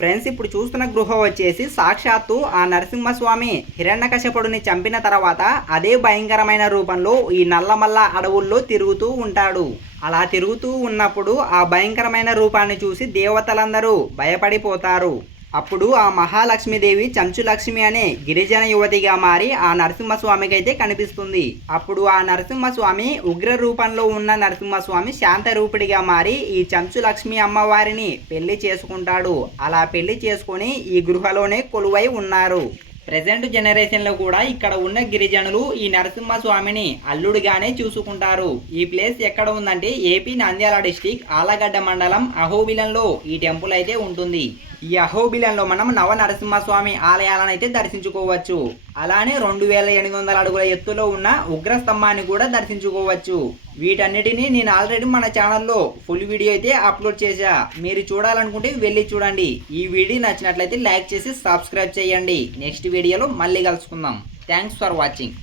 Friends, ఇప్పుడు చూస్తున్న గృహ వచ్చేసి సాక్షాత్తు ఆ నరసింహస్వామి హిరణ్యకశపుడిని చంపిన తర్వాత అదే భయంకరమైన రూపంలో ఈ నల్లమల్ల అడవుల్లో తిరుగుతూ ఉంటాడు. అలా తిరుగుతూ ఉన్నప్పుడు ఆ భయంకరమైన రూపాన్ని చూసి దేవతలందరూ భయపడిపోతారు. అప్పుడు ఆ మహాలక్ష్మీదేవి చంచులక్ష్మి అనే గిరిజన యువతిగా మారి ఆ నరసింహస్వామికి అయితే కనిపిస్తుంది. అప్పుడు ఆ నరసింహస్వామి ఉగ్ర రూపంలో ఉన్న నరసింహస్వామి శాంత రూపుడిగా మారి ఈ చంచులక్ష్మి అమ్మవారిని పెళ్లి చేసుకుంటాడు. అలా పెళ్లి చేసుకొని ఈ గృహలోనే కొలువై ఉన్నారు. ప్రెజెంట్ జనరేషన్లో కూడా ఇక్కడ ఉన్న గిరిజనులు ఈ నరసింహస్వామిని అల్లుడిగానే చూసుకుంటారు. ఈ ప్లేస్ ఎక్కడ ఉందంటే ఏపీ నంద్యాల డిస్టిక్ ఆలగడ్డ మండలం అహోబిలంలో ఈ టెంపుల్ అయితే ఉంటుంది. ఈ అహోబిలంలో మనం నవ నరసింహస్వామి ఆలయాలను అయితే దర్శించుకోవచ్చు. అలానే 2800 అడుగుల ఎత్తులో ఉన్న ఉగ్ర స్తంభాన్ని కూడా దర్శించుకోవచ్చు. వీటన్నిటిని నేను ఆల్రెడీ మన ఛానల్లో ఫుల్ వీడియో అయితే అప్లోడ్ చేశా. మీరు చూడాలనుకుంటే వెళ్ళి చూడండి. ఈ వీడియో నచ్చినట్లయితే లైక్ చేసి సబ్స్క్రైబ్ చేయండి. నెక్స్ట్ వీడియోలో మళ్ళీ కలుసుకుందాం. Thanks for watching.